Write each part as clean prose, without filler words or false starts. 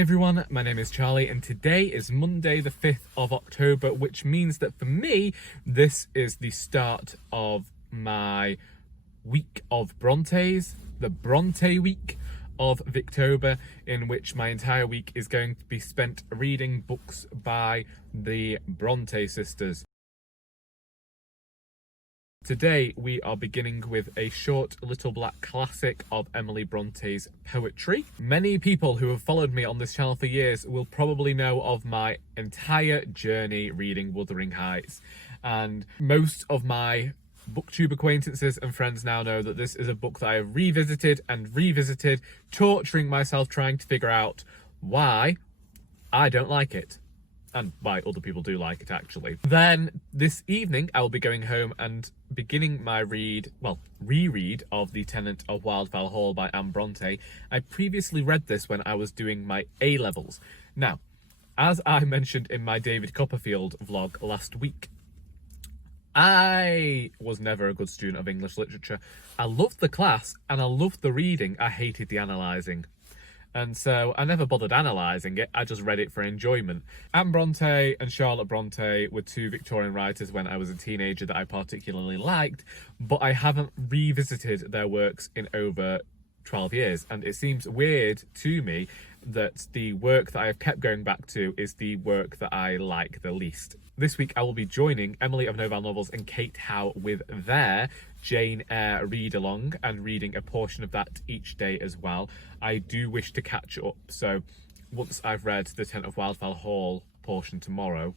Hi everyone, my name is Charlie and today is Monday the 5th of October, which means that for me, this is the start of my week of Brontes, the Bronte week of Victober, in which my entire week is going to be spent reading books by the Bronte sisters. Today we are beginning with a short little black classic of Emily Bronte's poetry. Many people who have followed me on this channel for years will probably know of my entire journey reading Wuthering Heights, and most of my booktube acquaintances and friends now know that this is a book that I have revisited and revisited, torturing myself trying to figure out why I don't like it. And why other people do like it, actually. Then, this evening, I will be going home and beginning my reread of The Tenant of Wildfell Hall by Anne Bronte. I previously read this when I was doing my A-levels. Now, as I mentioned in my David Copperfield vlog last week, I was never a good student of English literature. I loved the class, and I loved the reading. I hated the analysing. And so I never bothered analysing it, I just read it for enjoyment. Anne Bronte and Charlotte Bronte were two Victorian writers when I was a teenager that I particularly liked, but I haven't revisited their works in over 12 years, and it seems weird to me that the work that I have kept going back to is the work that I like the least. This week I will be joining Emily of Novell Novels and Kate Howe with their Jane Eyre read-along and reading a portion of that each day as well. I do wish to catch up, so once I've read the Tenant of Wildfell Hall portion tomorrow,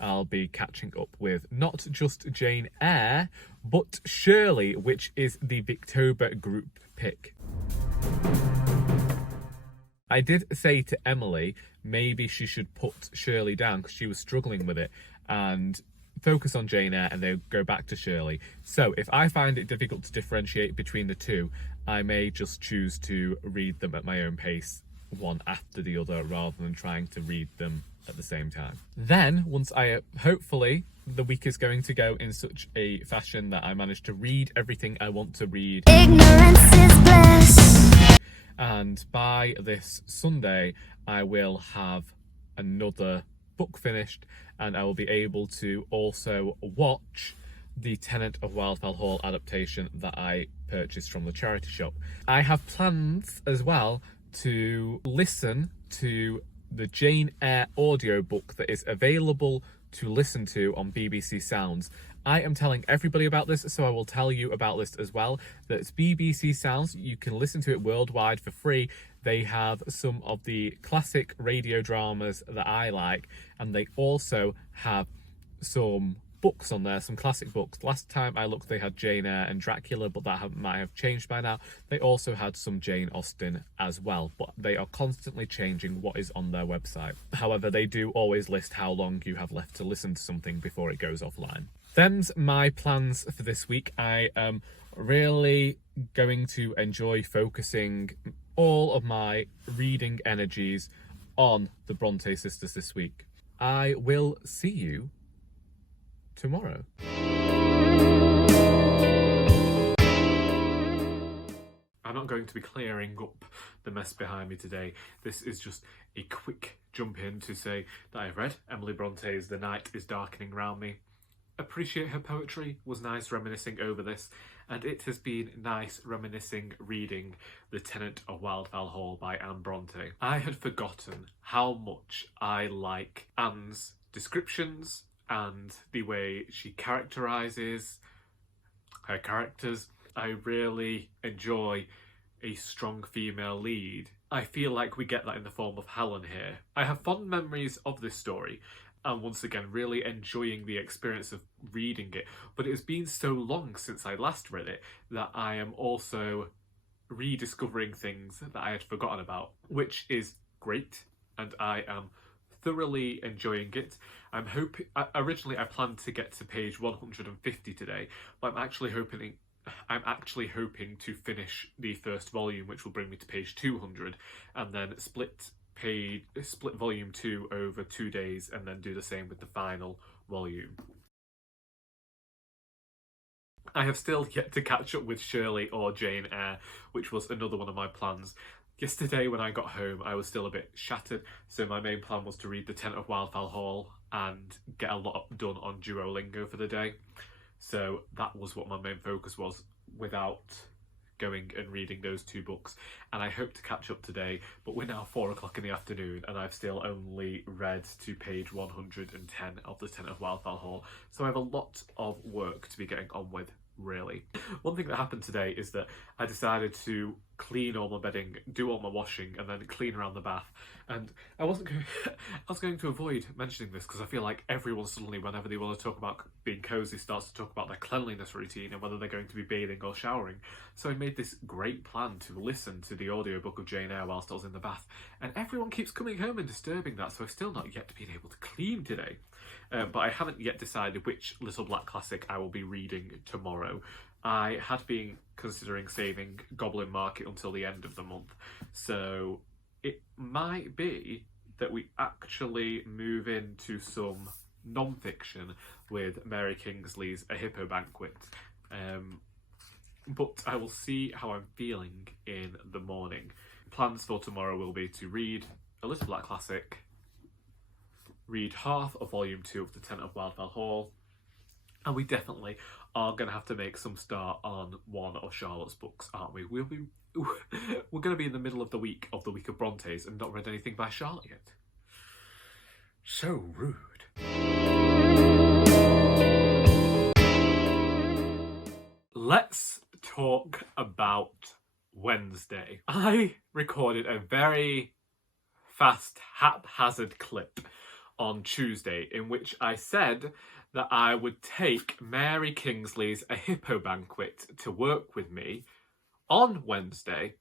I'll be catching up with not just Jane Eyre, but Shirley, which is the Victober group pick. I did say to Emily maybe she should put Shirley down because she was struggling with it and focus on Jane Eyre and then go back to Shirley. So if I find it difficult to differentiate between the two, I may just choose to read them at my own pace, one after the other, rather than trying to read them at the same time. Then, once hopefully the week is going to go in such a fashion that I manage to read everything I want to read. Ignorance is bliss. And by this Sunday, I will have another book finished, and I will be able to also watch the Tenant of Wildfell Hall adaptation that I purchased from the charity shop. I have plans as well to listen to the Jane Eyre audiobook that is available to listen to on BBC Sounds. I am telling everybody about this, so I will tell you about this as well. That's BBC Sounds. You can listen to it worldwide for free. They have some of the classic radio dramas that I like, and they also have some books on there, some classic books. Last time I looked, they had Jane Eyre and Dracula, but that might have changed by now. They also had some Jane Austen as well, but they are constantly changing what is on their website. However, they do always list how long you have left to listen to something before it goes offline. Them's my plans for this week. I am really going to enjoy focusing all of my reading energies on the Bronte sisters this week. I will see you tomorrow. I'm not going to be clearing up the mess behind me today. This is just a quick jump in to say that I've read Emily Bronte's The Night is Darkening Round Me. Appreciate her poetry, was nice reminiscing over this, and it has been nice reminiscing reading The Tenant of Wildfell Hall by Anne Bronte. I had forgotten how much I like Anne's descriptions and the way she characterises her characters. I really enjoy a strong female lead. I feel like we get that in the form of Helen here. I have fond memories of this story, and once again really enjoying the experience of reading it, but it has been so long since I last read it that I am also rediscovering things that I had forgotten about, which is great, and I am thoroughly enjoying it. Originally I planned to get to page 150 today, but I'm actually hoping to finish the first volume, which will bring me to page 200, and then split volume 2 over 2 days, and then do the same with the final volume. I have still yet to catch up with Shirley or Jane Eyre, which was another one of my plans. Yesterday when I got home, I was still a bit shattered, so my main plan was to read The Tenant of Wildfell Hall and get a lot done on Duolingo for the day. So that was what my main focus was, without going and reading those two books. And I hope to catch up today, but we're now 4 o'clock in the afternoon and I've still only read to page 110 of The Tenant of Wildfell Hall. So I have a lot of work to be getting on with, really. One thing that happened today is that I decided to clean all my bedding, do all my washing, and then clean around the bath. And I was going to avoid mentioning this because I feel like everyone suddenly, whenever they want to talk about being cozy, starts to talk about their cleanliness routine and whether they're going to be bathing or showering. So I made this great plan to listen to the audiobook of Jane Eyre whilst I was in the bath. And everyone keeps coming home and disturbing that, so I've still not yet been able to clean today. But I haven't yet decided which little black classic I will be reading tomorrow. I had been considering saving Goblin Market until the end of the month, so it might be that we actually move into some non-fiction with Mary Kingsley's A Hippo Banquet. But I will see how I'm feeling in the morning. Plans for tomorrow will be to read a little black classic, read half of volume 2 of The Tenant of Wildfell Hall, and we definitely are going to have to make some start on one of Charlotte's books, aren't we? We're going to be in the middle of the week of Brontes and not read anything by Charlotte yet. So rude. Let's talk about Wednesday. I recorded a very fast, haphazard clip on Tuesday in which I said that I would take Mary Kingsley's A Hippo Banquet to work with me on Wednesday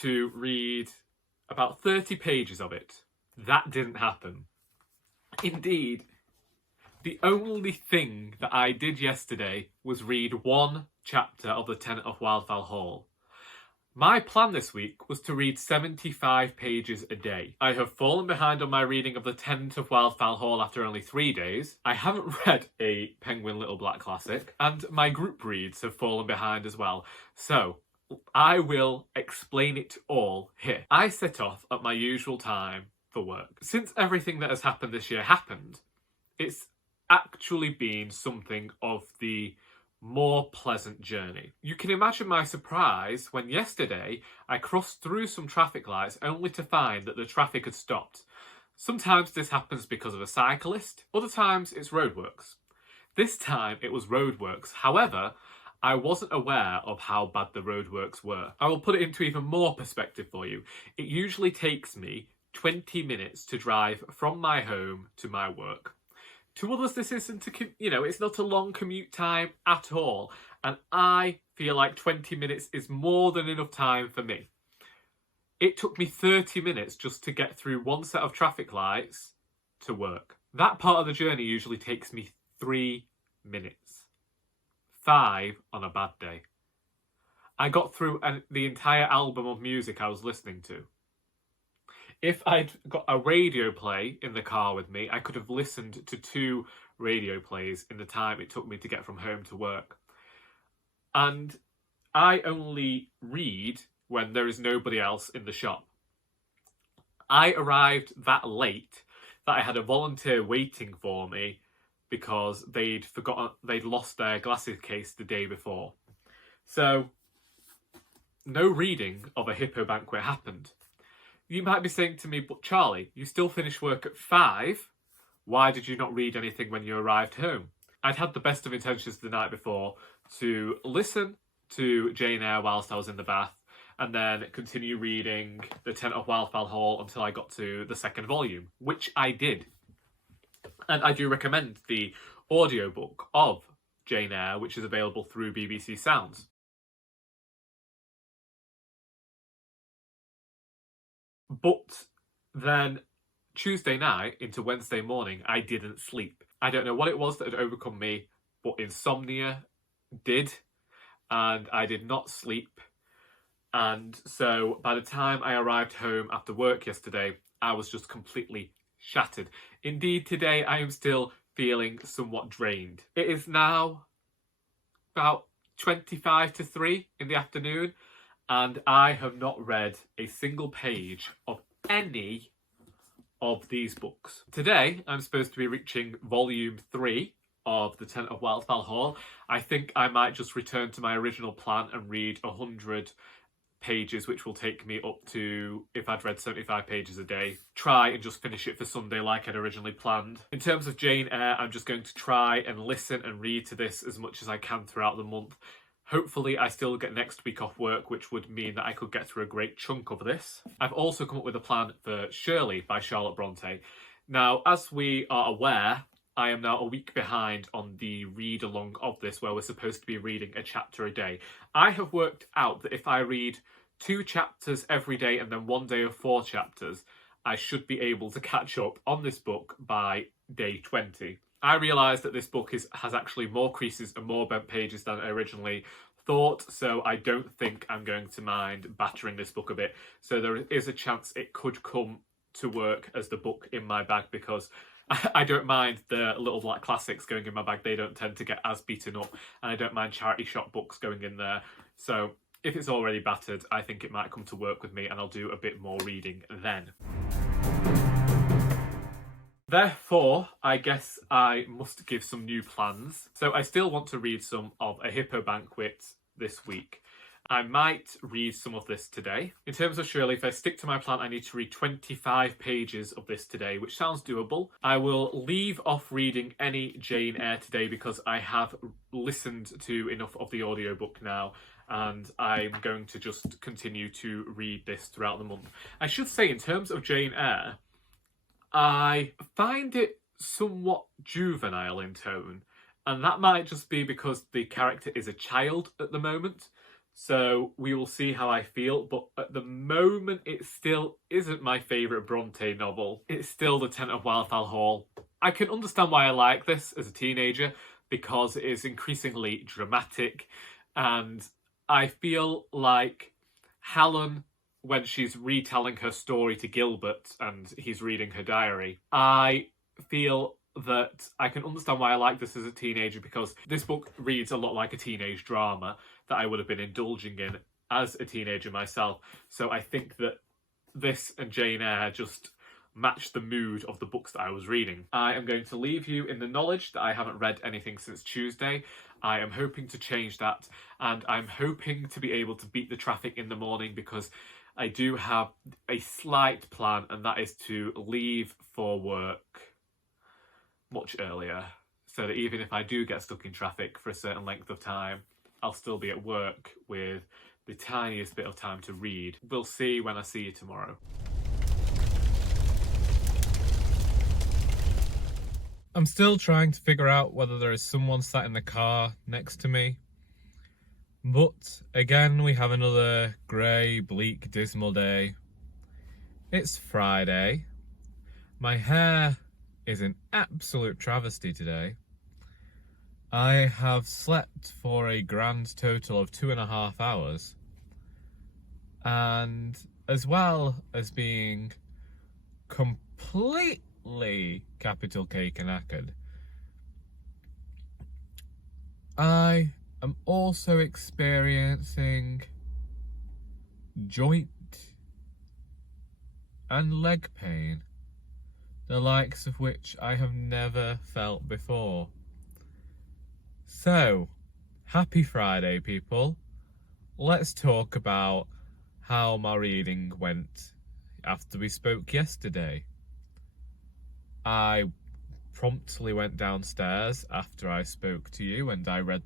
to read about 30 pages of it. That didn't happen. Indeed, the only thing that I did yesterday was read one chapter of The Tenant of Wildfell Hall. My plan this week was to read 75 pages a day. I have fallen behind on my reading of The Tenant of Wildfell Hall after only 3 days. I haven't read a Penguin Little Black Classic, and my group reads have fallen behind as well. So, I will explain it all here. I set off at my usual time for work. Since everything that has happened this year happened, it's actually been something of the more pleasant journey. You can imagine my surprise when yesterday I crossed through some traffic lights only to find that the traffic had stopped. Sometimes this happens because of a cyclist, other times it's roadworks. This time it was roadworks. However, I wasn't aware of how bad the roadworks were. I will put it into even more perspective for you. It usually takes me 20 minutes to drive from my home to my work. To others, this isn't it's not a long commute time at all. And I feel like 20 minutes is more than enough time for me. It took me 30 minutes just to get through one set of traffic lights to work. That part of the journey usually takes me 3 minutes. 5 on a bad day. I got through the entire album of music I was listening to. If I'd got a radio play in the car with me, I could have listened to 2 radio plays in the time it took me to get from home to work. And I only read when there is nobody else in the shop. I arrived that late that I had a volunteer waiting for me because they'd lost their glasses case the day before. So, no reading of A Hippo Banquet happened. You might be saying to me, but Charlie, you still finished work at 5. Why did you not read anything when you arrived home? I'd had the best of intentions the night before to listen to Jane Eyre whilst I was in the bath and then continue reading The Tenant of Wildfell Hall until I got to the 2nd volume, which I did. And I do recommend the audiobook of Jane Eyre, which is available through BBC Sounds. But then Tuesday night into Wednesday morning, I didn't sleep. I don't know what it was that had overcome me, but insomnia did, and I did not sleep. And so by the time I arrived home after work yesterday, I was just completely shattered. Indeed, today I am still feeling somewhat drained. It is now about 25 to 3 in the afternoon, and I have not read a single page of any of these books. Today, I'm supposed to be reaching volume 3 of the Tenant of Wildfell Hall. I think I might just return to my original plan and read 100 pages, which will take me up to, if I'd read 75 pages a day, try and just finish it for Sunday like I'd originally planned. In terms of Jane Eyre, I'm just going to try and listen and read to this as much as I can throughout the month. Hopefully I still get next week off work, which would mean that I could get through a great chunk of this. I've also come up with a plan for Shirley by Charlotte Bronte. Now, as we are aware, I am now a week behind on the read along of this, where we're supposed to be reading a chapter a day. I have worked out that if I read 2 chapters every day and then 1 day of 4 chapters, I should be able to catch up on this book by day 20. I realised that this book has actually more creases and more bent pages than I originally thought, so I don't think I'm going to mind battering this book a bit. So there is a chance it could come to work as the book in my bag, because I don't mind the little black classics going in my bag. They don't tend to get as beaten up, and I don't mind charity shop books going in there. So if it's already battered, I think it might come to work with me, and I'll do a bit more reading then. Therefore, I guess I must give some new plans. So I still want to read some of A Hippo Banquet this week. I might read some of this today. In terms of Shirley, if I stick to my plan, I need to read 25 pages of this today, which sounds doable. I will leave off reading any Jane Eyre today because I have listened to enough of the audiobook now, and I'm going to just continue to read this throughout the month. I should say, in terms of Jane Eyre, I find it somewhat juvenile in tone, and that might just be because the character is a child at the moment. So we will see how I feel, but at the moment it still isn't my favourite Bronte novel. It's still The Tenant of Wildfell Hall. I can understand why I like this as a teenager, because it is increasingly dramatic, and I feel like Helen, when she's retelling her story to Gilbert and he's reading her diary, I feel that I can understand why I like this as a teenager, because this book reads a lot like a teenage drama that I would have been indulging in as a teenager myself. So I think that this and Jane Eyre just match the mood of the books that I was reading. I am going to leave you in the knowledge that I haven't read anything since Tuesday. I am hoping to change that, and I'm hoping to be able to beat the traffic in the morning, because I do have a slight plan, and that is to leave for work much earlier, so that even if I do get stuck in traffic for a certain length of time, I'll still be at work with the tiniest bit of time to read. We'll see when I see you tomorrow. I'm still trying to figure out whether there is someone sat in the car next to me. But again, we have another grey, bleak, dismal day. It's Friday. My hair is an absolute travesty today. I have slept for a grand total of 2.5 hours. And as well as being completely capital cake and knackered, I am also experiencing joint and leg pain, the likes of which I have never felt before. So, happy Friday, people. Let's talk about how my reading went after we spoke yesterday. I promptly went downstairs after I spoke to you, and I read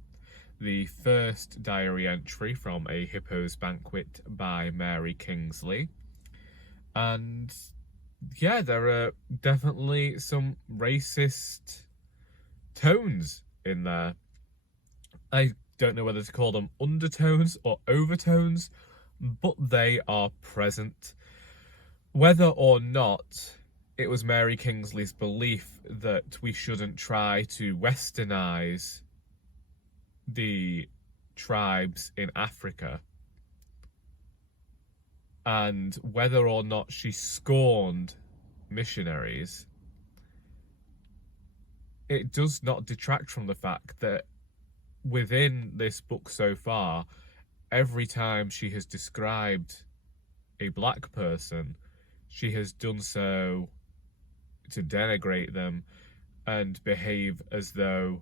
the first diary entry from A Hippo's Banquet by Mary Kingsley. And yeah, there are definitely some racist tones in there. I don't know whether to call them undertones or overtones, but they are present. Whether or not it was Mary Kingsley's belief that we shouldn't try to westernize the tribes in Africa, and whether or not she scorned missionaries, it does not detract from the fact that within this book so far, every time she has described a black person, she has done so to denigrate them and behave as though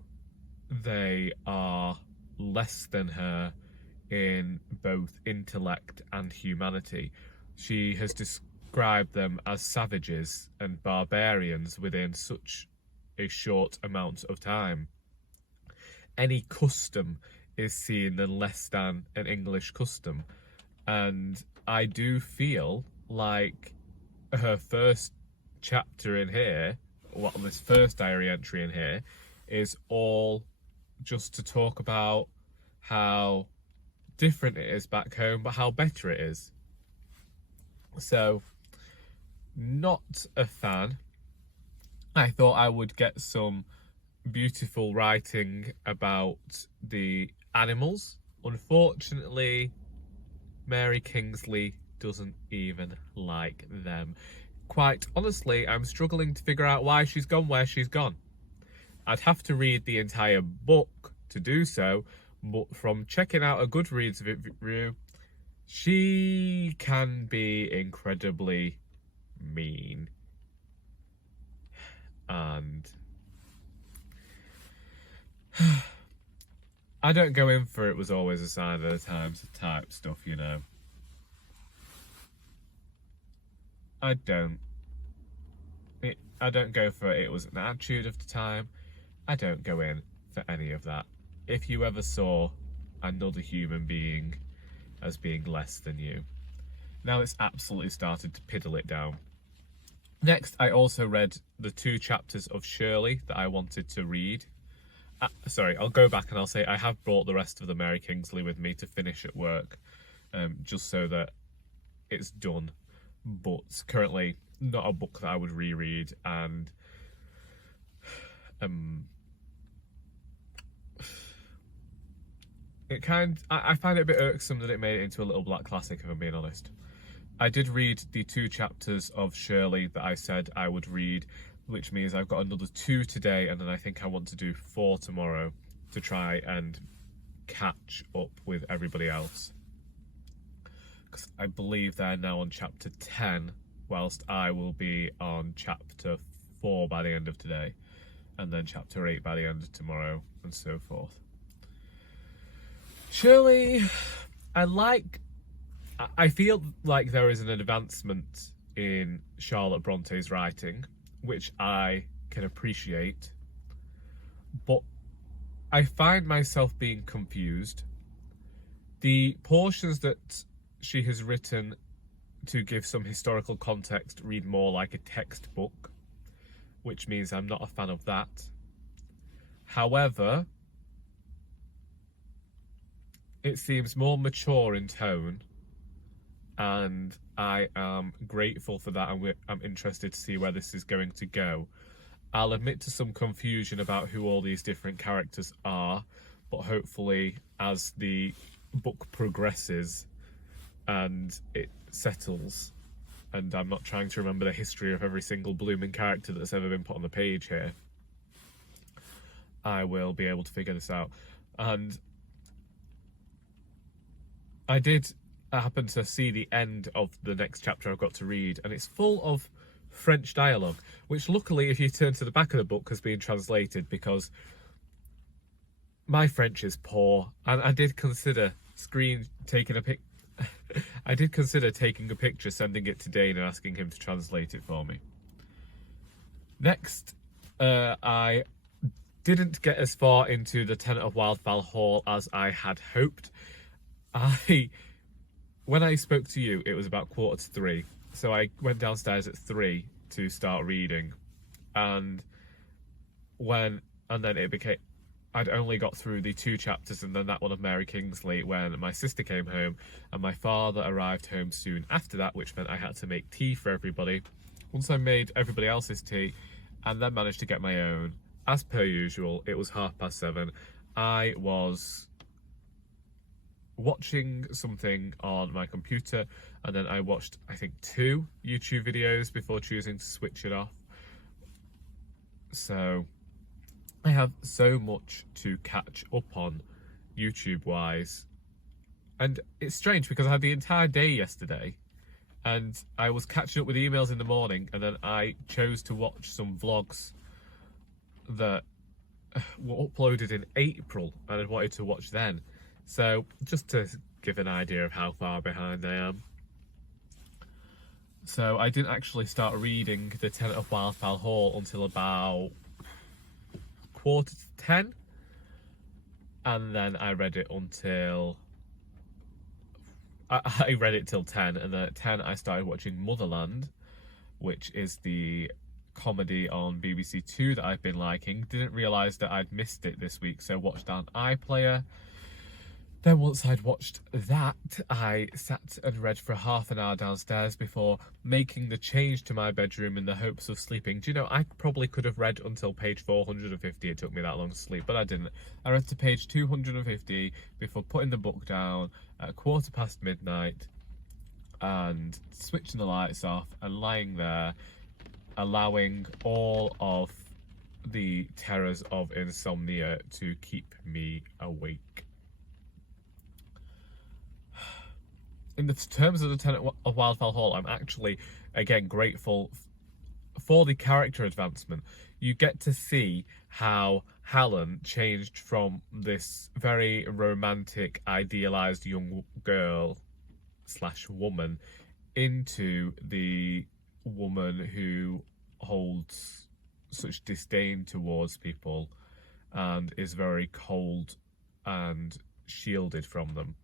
they are less than her in both intellect and humanity. She has described them as savages and barbarians within such a short amount of time. Any custom is seen as less than an English custom, and I do feel like her first chapter in here, well, this first diary entry in here, is all just to talk about how different it is back home, but how better it is. So, not a fan. I thought I would get some beautiful writing about the animals. Unfortunately, Mary Kingsley doesn't even like them. Quite honestly, I'm struggling to figure out why she's gone where she's gone. I'd have to read the entire book to do so, but from checking out a Goodreads review, she can be incredibly mean. And I don't go in for it was always a sign of the times type stuff, you know. I don't go for it was an attitude of the time. I don't go in for any of that. If you ever saw another human being as being less than you. Now it's absolutely started to piddle it down. Next, I also read the 2 chapters of Shirley that I wanted to read. Sorry, I'll go back and I'll say I have brought the rest of the Mary Kingsley with me to finish at work, just so that it's done. But currently, not a book that I would reread, and I find it a bit irksome that it made it into a little black classic, if I'm being honest. I did read the 2 chapters of Shirley that I said I would read, which means I've got another 2 today, and then I think I want to do 4 tomorrow to try and catch up with everybody else. Because I believe they're now on chapter 10, whilst I will be on chapter 4 by the end of today, and then chapter 8 by the end of tomorrow, and so forth. Shirley, I feel like there is an advancement in Charlotte Bronte's writing, which I can appreciate, but I find myself being confused. The portions that she has written to give some historical context read more like a textbook, which means I'm not a fan of that. However, it seems more mature in tone, and I am grateful for that, and I'm interested to see where this is going to go. I'll admit to some confusion about who all these different characters are, but hopefully as the book progresses and it settles, and I'm not trying to remember the history of every single blooming character that's ever been put on the page here, I will be able to figure this out. And I did happen to see the end of the next chapter I've got to read, and it's full of French dialogue, which luckily, if you turn to the back of the book, has been translated, because my French is poor, and I did consider taking a picture, sending it to Dane and asking him to translate it for me. Next, I didn't get as far into the Tenant of Wildfell Hall as I had hoped. When I spoke to you, it was about 2:45, so I went downstairs at 3 to start reading, and then it became, I'd only got through the 2 chapters and then that one of Mary Kingsley when my sister came home, and my father arrived home soon after that, which meant I had to make tea for everybody. Once I made everybody else's tea and then managed to get my own, as per usual, it was 7:30. I was watching something on my computer, and then I watched, I think, 2 YouTube videos before choosing to switch it off. So I have so much to catch up on YouTube wise, And it's strange because I had the entire day yesterday and I was catching up with emails in the morning, and then I chose to watch some vlogs that were uploaded in April and I wanted to watch then. So just to give an idea of how far behind I am. So I didn't actually start reading the Tenant of Wildfell Hall until about 9:45, and then I read it until I read it till 10, and then at 10 I started watching Motherland, which is the comedy on BBC Two that I've been liking. Didn't realise that I'd missed it this week, so watched on iPlayer. Then once I'd watched that, I sat and read for half an hour downstairs before making the change to my bedroom in the hopes of sleeping. Do you know, I probably could have read until page 450. It took me that long to sleep, but I didn't. I read to page 250 before putting the book down at midnight and switching the lights off and lying there, allowing all of the terrors of insomnia to keep me awake. In the terms of the Tenant of Wildfell Hall, I'm actually, again, grateful for the character advancement. You get to see how Helen changed from this very romantic, idealised young girl / woman into the woman who holds such disdain towards people and is very cold and shielded from them.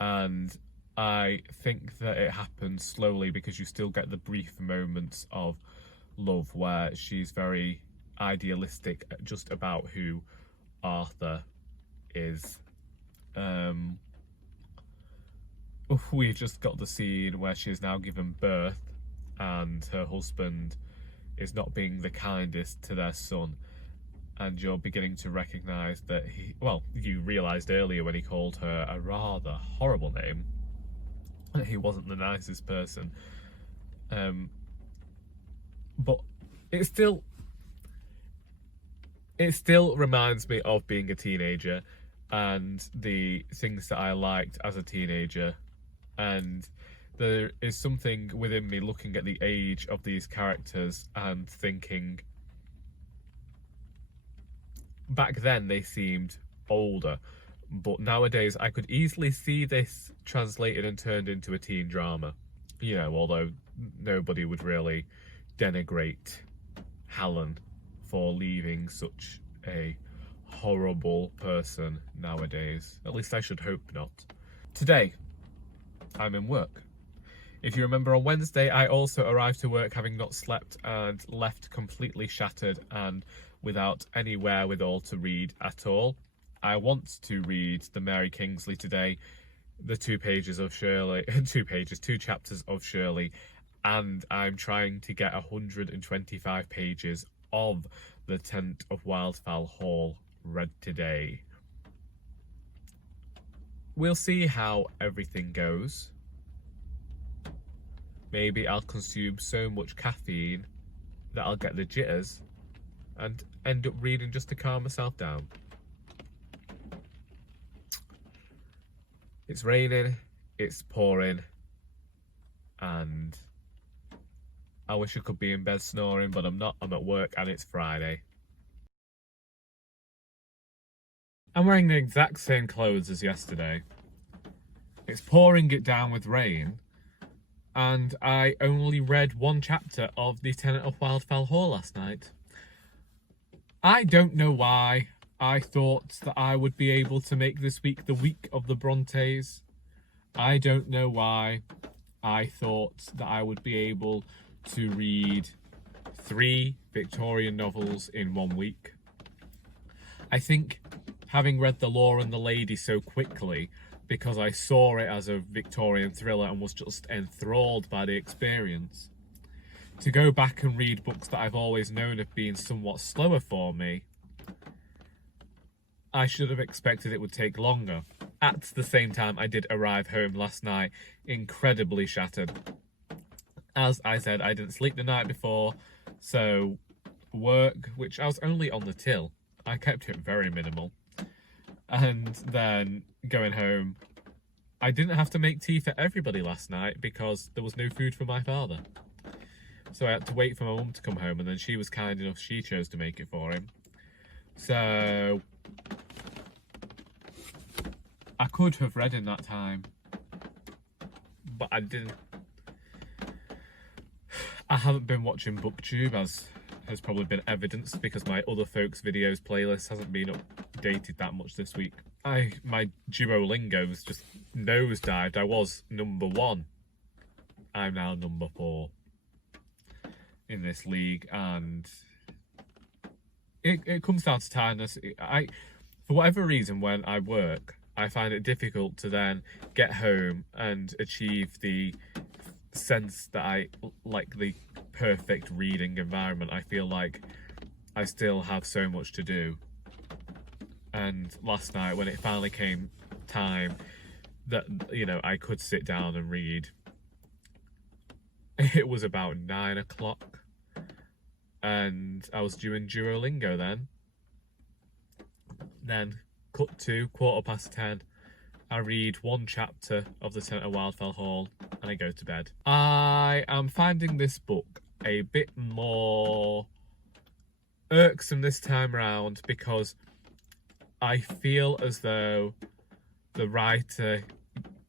And I think that it happens slowly because you still get the brief moments of love where she's very idealistic just about who Arthur is. We've just got the scene where she's now given birth and her husband is not being the kindest to their son, and you're beginning to recognise that you realised earlier when he called her a rather horrible name, that he wasn't the nicest person. But it still reminds me of being a teenager and the things that I liked as a teenager. And there is something within me looking at the age of these characters and thinking, back then they seemed older, but nowadays I could easily see this translated and turned into a teen drama. You know, although nobody would really denigrate Helen for leaving such a horrible person nowadays. At least I should hope not. Today, I'm in work. If you remember, on Wednesday, I also arrived to work having not slept and left completely shattered and without any wherewithal to read at all. I want to read the Mary Kingsley today, the 2 chapters of Shirley, and I'm trying to get 125 pages of the Tenant of Wildfell Hall read today. We'll see how everything goes. Maybe I'll consume so much caffeine that I'll get the jitters and end up reading just to calm myself down. It's raining, it's pouring, and I wish I could be in bed snoring, but I'm not. I'm at work and it's Friday. I'm wearing the exact same clothes as yesterday. It's pouring it down with rain, and I only read 1 chapter of The Tenant of Wildfell Hall last night. I don't know why I thought that I would be able to make this week the week of the Brontes. I don't know why I thought that I would be able to read 3 Victorian novels in 1 week. I think having read The Law and the Lady so quickly, because I saw it as a Victorian thriller and was just enthralled by the experience, to go back and read books that I've always known have been somewhat slower for me, I should have expected it would take longer. At the same time, I did arrive home last night incredibly shattered. As I said, I didn't sleep the night before, so work, which I was only on the till, I kept it very minimal. And then going home, I didn't have to make tea for everybody last night because there was no food for my father. So I had to wait for my mum to come home, and then she was kind enough, she chose to make it for him. So I could have read in that time, but I didn't. I haven't been watching BookTube, as has probably been evidenced, because my other folks' videos playlist hasn't been updated that much this week. My Duolingo's just nosedived. I was number 1. I'm now number 4 in this league, and it comes down to tiredness. For whatever reason, when I work, I find it difficult to then get home and achieve the sense that I like the perfect reading environment. I feel like I still have so much to do. And last night, when it finally came time that, you know, I could sit down and read, it was about 9 o'clock, and I was doing Duolingo then cut to 10:15. I read 1 chapter of the Tenant of Wildfell Hall, and I go to bed. I am finding this book a bit more irksome this time round, because I feel as though the writer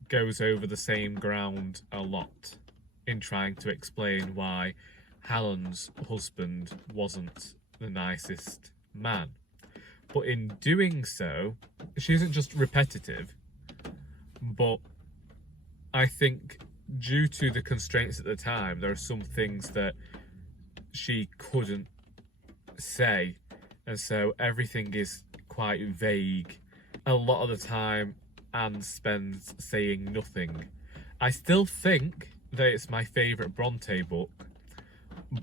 goes over the same ground a lot in trying to explain why Helen's husband wasn't the nicest man. But in doing so, she isn't just repetitive, but I think due to the constraints at the time, there are some things that she couldn't say, and so everything is quite vague. A lot of the time, Anne spends saying nothing. I still think that it's my favourite Bronte book,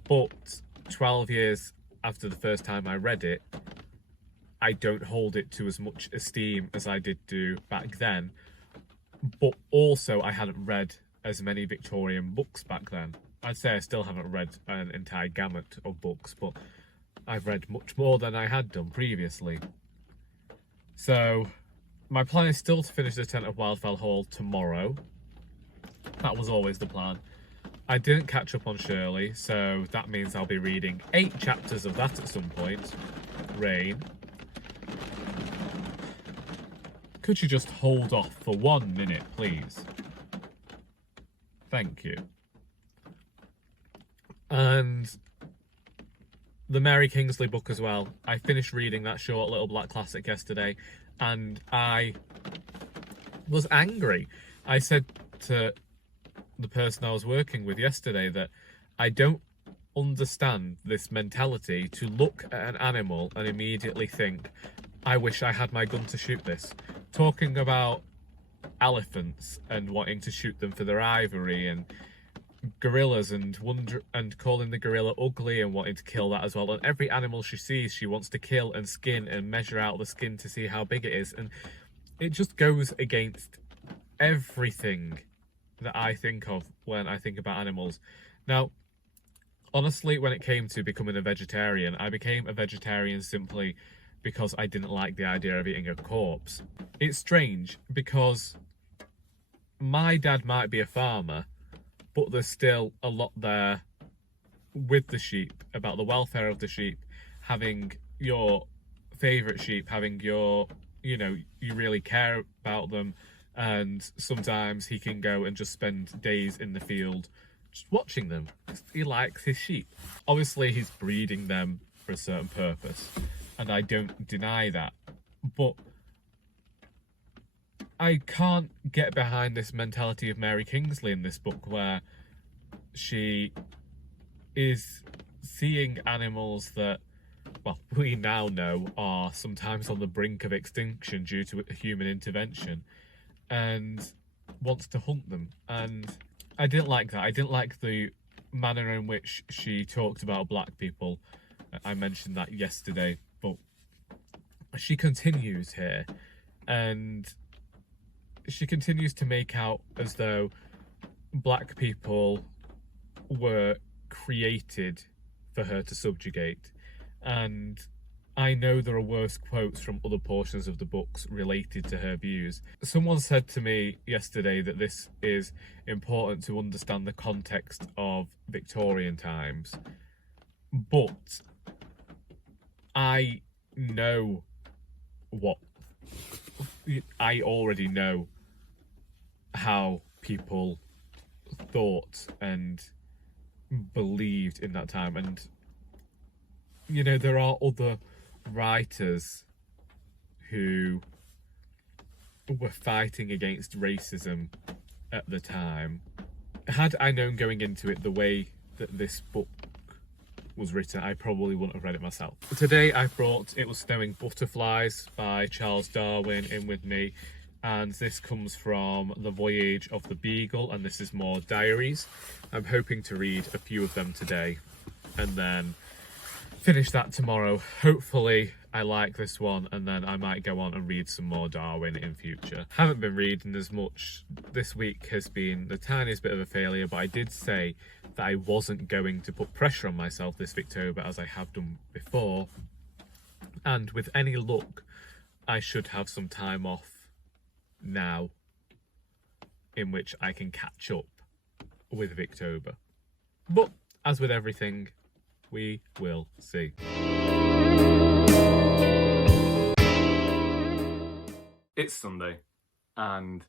but 12 years after the first time I read it, I don't hold it to as much esteem as I did do back then. But also, I hadn't read as many Victorian books back then. I'd say I still haven't read an entire gamut of books, but I've read much more than I had done previously. So my plan is still to finish the Tenant of Wildfell Hall tomorrow. That was always the plan. I didn't catch up on Shirley, so that means I'll be reading 8 chapters of that at some point. Rain. Could you just hold off for 1 minute, please? Thank you. And the Mary Kingsley book as well. I finished reading that short little black classic yesterday, and I was angry. I said to the person I was working with yesterday that I don't understand this mentality to look at an animal and immediately think, I wish I had my gun to shoot this. Talking about elephants and wanting to shoot them for their ivory, and gorillas and calling the gorilla ugly and wanting to kill that as well. And every animal she sees, she wants to kill and skin and measure out the skin to see how big it is. And it just goes against everything that I think of when I think about animals. Now, honestly, when it came to becoming a vegetarian, I became a vegetarian simply because I didn't like the idea of eating a corpse. It's strange because my dad might be a farmer, but there's still a lot there with the sheep, about the welfare of the sheep, having your favourite sheep, having your, you know, you really care about them, and sometimes he can go and just spend days in the field just watching them. He likes his sheep. Obviously, he's breeding them for a certain purpose, and I don't deny that, but I can't get behind this mentality of Mary Kingsley in this book, where she is seeing animals that, well, we now know are sometimes on the brink of extinction due to human intervention, and wants to hunt them. And I didn't like that. I didn't like the manner in which she talked about black people. I mentioned that yesterday, but she continues here, and she continues to make out as though black people were created for her to subjugate. And I know there are worse quotes from other portions of the books related to her views. Someone said to me yesterday that this is important to understand the context of Victorian times, but I know what I already know how people thought and believed in that time, and you know, there are other writers who were fighting against racism at the time. Had I known going into it the way that this book was written, I probably wouldn't have read it myself. Today I brought It Was Snowing Butterflies by Charles Darwin in with me, and this comes from The Voyage of the Beagle, and this is more diaries. I'm hoping to read a few of them today and then finish that tomorrow. Hopefully I like this one, and then I might go on and read some more Darwin in future. Haven't been reading as much. This week has been the tiniest bit of a failure, but I did say that I wasn't going to put pressure on myself this Victober as I have done before, and with any luck I should have some time off now in which I can catch up with Victober. But as with everything, we will see. It's Sunday, and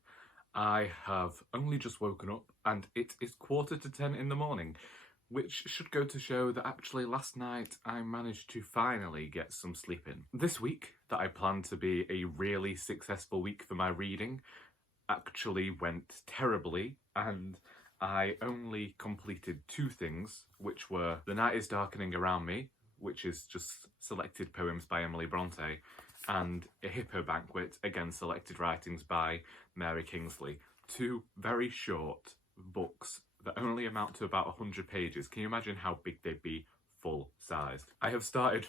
I have only just woken up, and it is 9:45 in the morning, which should go to show that actually last night I managed to finally get some sleep in. This week, that I planned to be a really successful week for my reading, actually went terribly, and I only completed 2 things, which were The Night is Darkening Around Me, which is just selected poems by Emily Bronte, and A Hippo Banquet, again selected writings by Mary Kingsley. 2 very short books that only amount to about 100 pages. Can you imagine how big they'd be full-sized? I have started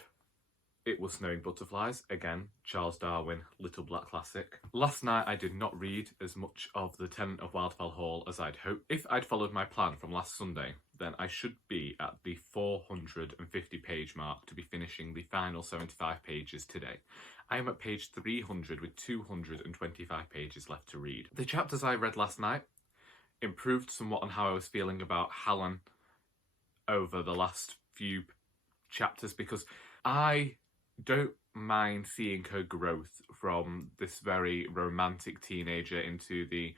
It Was Snowing Butterflies, again, Charles Darwin, little black classic. Last night I did not read as much of the Tenant of Wildfell Hall as I'd hoped. If I'd followed my plan from last Sunday, then I should be at the 450 page mark to be finishing the final 75 pages today. I am at page 300 with 225 pages left to read. The chapters I read last night improved somewhat on how I was feeling about Helen over the last few chapters, because I don't mind seeing her growth from this very romantic teenager into the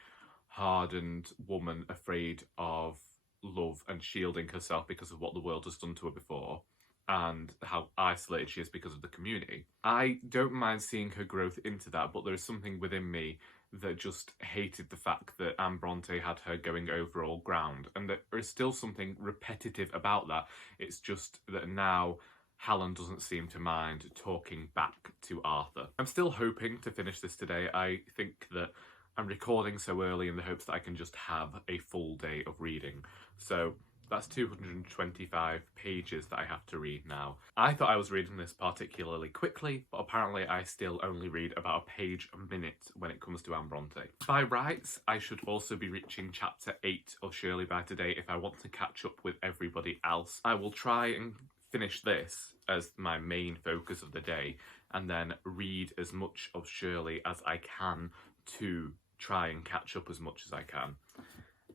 hardened woman afraid of love and shielding herself because of what the world has done to her before, and how isolated she is because of the community. I don't mind seeing her growth into that, but there is something within me that just hated the fact that Anne Bronte had her going over all ground, and that there is still something repetitive about that. It's just that now Helen doesn't seem to mind talking back to Arthur. I'm still hoping to finish this today. I think that I'm recording so early in the hopes that I can just have a full day of reading. So that's 225 pages that I have to read now. I thought I was reading this particularly quickly, but apparently I still only read about a page a minute when it comes to Anne Bronte. By rights, I should also be reaching chapter 8 of Shirley by today if I want to catch up with everybody else. I will try and finish this as my main focus of the day, and then read as much of Shirley as I can to try and catch up as much as I can.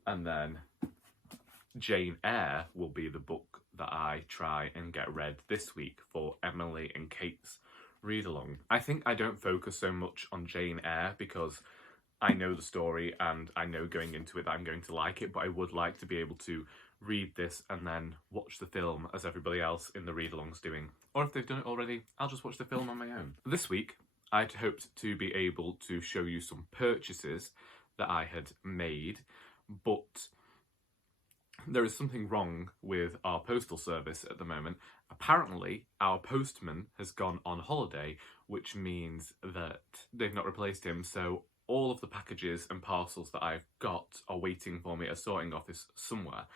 And then Jane Eyre will be the book that I try and get read this week for Emily and Kate's read-along. I think I don't focus so much on Jane Eyre because I know the story and I know going into it that I'm going to like it, but I would like to be able to read this and then watch the film as everybody else in the read-along's doing. Or if they've done it already, I'll just watch the film on my own. This week, I'd hoped to be able to show you some purchases that I had made, but there is something wrong with our postal service at the moment. Apparently, our postman has gone on holiday, which means that they've not replaced him, so all of the packages and parcels that I've got are waiting for me at a sorting office somewhere.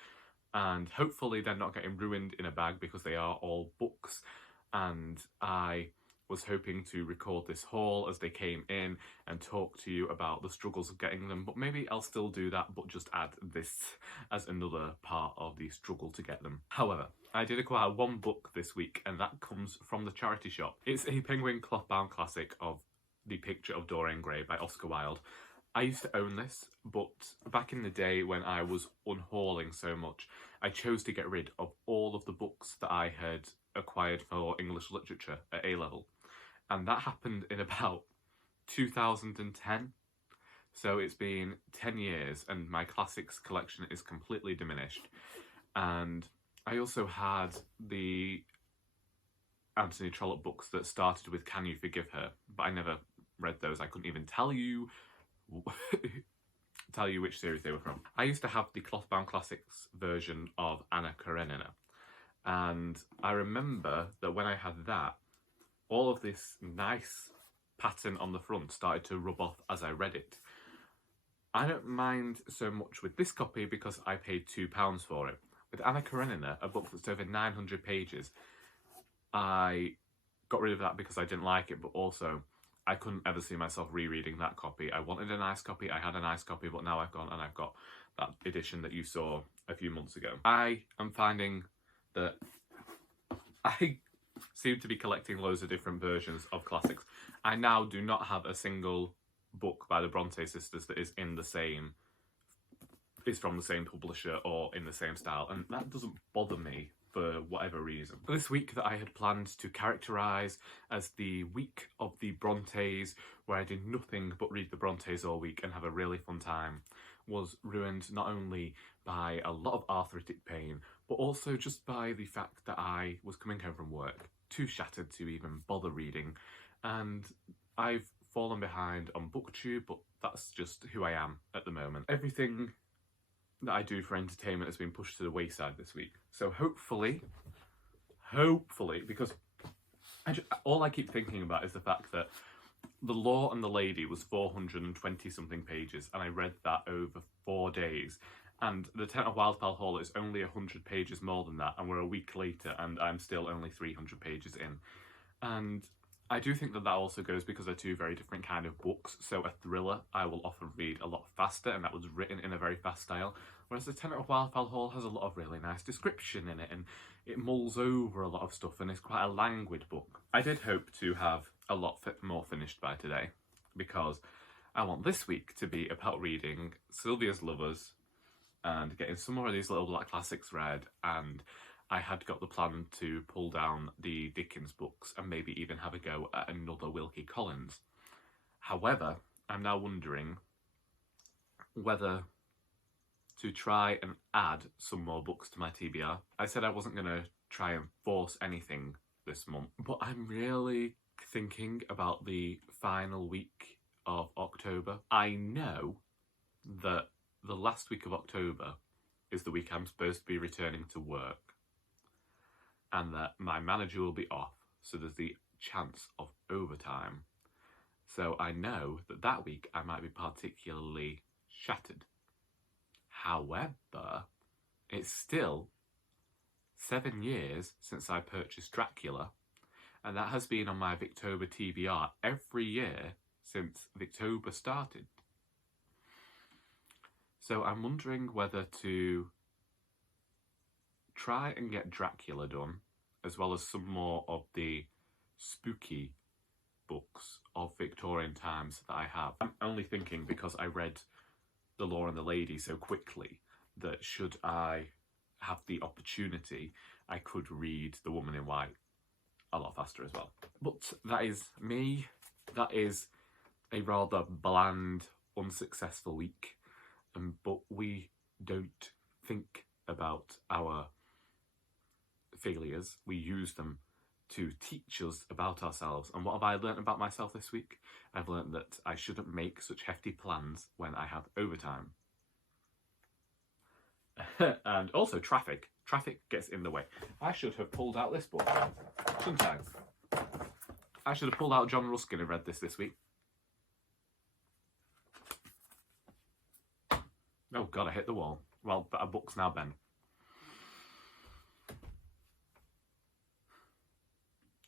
And hopefully they're not getting ruined in a bag because they are all books. And I was hoping to record this haul as they came in and talk to you about the struggles of getting them, but maybe I'll still do that, but just add this as another part of the struggle to get them. However, I did acquire one book this week, and that comes from the charity shop. It's a penguin cloth-bound classic of The Picture of Dorian Gray by Oscar Wilde. I used to own this, but back in the day when I was unhauling so much, I chose to get rid of all of the books that I had acquired for English literature at A-level. And that happened in about 2010. So it's been 10 years and my classics collection is completely diminished. And I also had the Anthony Trollope books that started with Can You Forgive Her? But I never read those. I couldn't even tell you which series they were from. I used to have the cloth-bound classics version of Anna Karenina. And I remember that when I had that, all of this nice pattern on the front started to rub off as I read it. I don't mind so much with this copy because I paid £2 for it. With Anna Karenina, a book that's over 900 pages, I got rid of that because I didn't like it, but also I couldn't ever see myself rereading that copy. I wanted a nice copy, I had a nice copy, but now I've gone and I've got that edition that you saw a few months ago. I am finding that I seem to be collecting loads of different versions of classics. I now do not have a single book by the Bronte sisters that is from the same publisher or in the same style, and that doesn't bother me for whatever reason. This week that I had planned to characterise as the week of the Brontes, where I did nothing but read the Brontes all week and have a really fun time, was ruined not only by a lot of arthritic pain, but also just by the fact that I was coming home from work, too shattered to even bother reading, and I've fallen behind on Booktube, but that's just who I am at the moment. Everything that I do for entertainment has been pushed to the wayside this week. So hopefully, because all I keep thinking about is the fact that The Law and the Lady was 420 something pages, and I read that over 4 days. And the Tenant of Wildfell haul is only 100 pages more than that, and we're a week later and I'm still only 300 pages in. And I do think that that also goes because they're two very different kind of books. So a thriller I will often read a lot faster, and that was written in a very fast style, whereas the Tenant of Wildfell haul has a lot of really nice description in it, and it mulls over a lot of stuff, and it's quite a languid book. I did hope to have a lot more finished by today, because I want this week to be about reading Sylvia's Lovers and getting some more of these little black classics read, and I had got the plan to pull down the Dickens books and maybe even have a go at another Wilkie Collins. However, I'm now wondering whether to try and add some more books to my TBR. I said I wasn't going to try and force anything this month, but I'm really thinking about the final week of October. I know that the last week of October is the week I'm supposed to be returning to work, and that my manager will be off, so there's the chance of overtime. So I know that that week I might be particularly shattered. However, it's still 7 years since I purchased Dracula, and that has been on my Victober TBR every year since Victober started. So I'm wondering whether to try and get Dracula done, as well as some more of the spooky books of Victorian times that I have. I'm only thinking because I read The Law and the Lady so quickly that should I have the opportunity, I could read The Woman in White a lot faster as well. But that is me. That is a rather bland, unsuccessful week. But we don't think about our failures, we use them to teach us about ourselves. And what have I learnt about myself this week? I've learnt that I shouldn't make such hefty plans when I have overtime. And also traffic. Traffic gets in the way. I should have pulled out this book, shouldn't I? I should have pulled out John Ruskin and read this week. Oh god, I hit the wall. Well, but our book's now bent.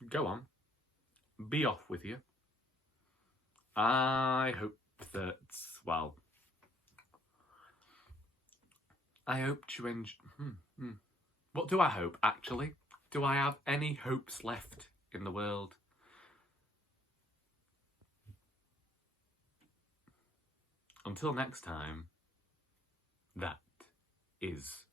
Go on. be off with you. I hope that, well, I hope you enjoy. What do I hope, actually? Do I have any hopes left in the world? Until next time, that is